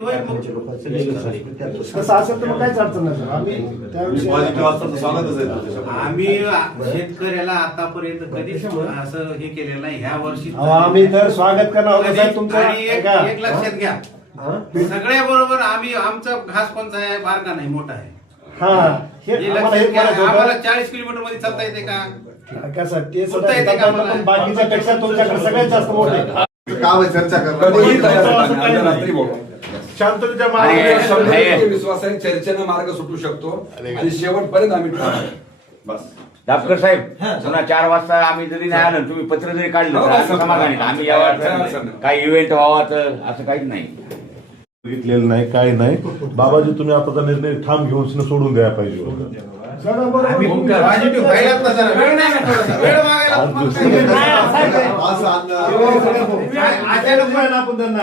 कसं असेल तर मग काहीच अडचण नाही सर. आम्ही शेतकऱ्याला आतापर्यंत कधीच असं हे केलेलं नाही. ह्या वर्षी आम्ही तर स्वागत करणार आहोत साहेब तुमचं. आणि एक लक्षात घ्या, सगळ्या बरोबर आम्ही आमचा घास कोणता आहे, बारका नाही मोठा आहे. हे लक्षात घ्या. आम्हाला 40 किलोमीटर मध्ये चालता येते का? कसं ते बाकीच्या पेक्षा तुमच्याकडे सगळ्यात जास्त मोठे चर्चा शांततेच्या विश्वासाने चर्चेनं मार्ग सुटू शकतो आणि शेवटपर्यंत आम्ही बस. डापकर साहेब, पुन्हा 4 वाजता आम्ही जरी नाही आलो, तुम्ही पत्र जरी काढलं तर आम्ही समाधानी. आम्ही यावर काही इव्हेंट व्हावा तर असं काहीच नाही बघितलेलं नाही, काही नाही. बाबाजी तुम्ही आता निर्णय ठाम घेऊन सोडून द्यायला पाहिजे. आपण त्यांना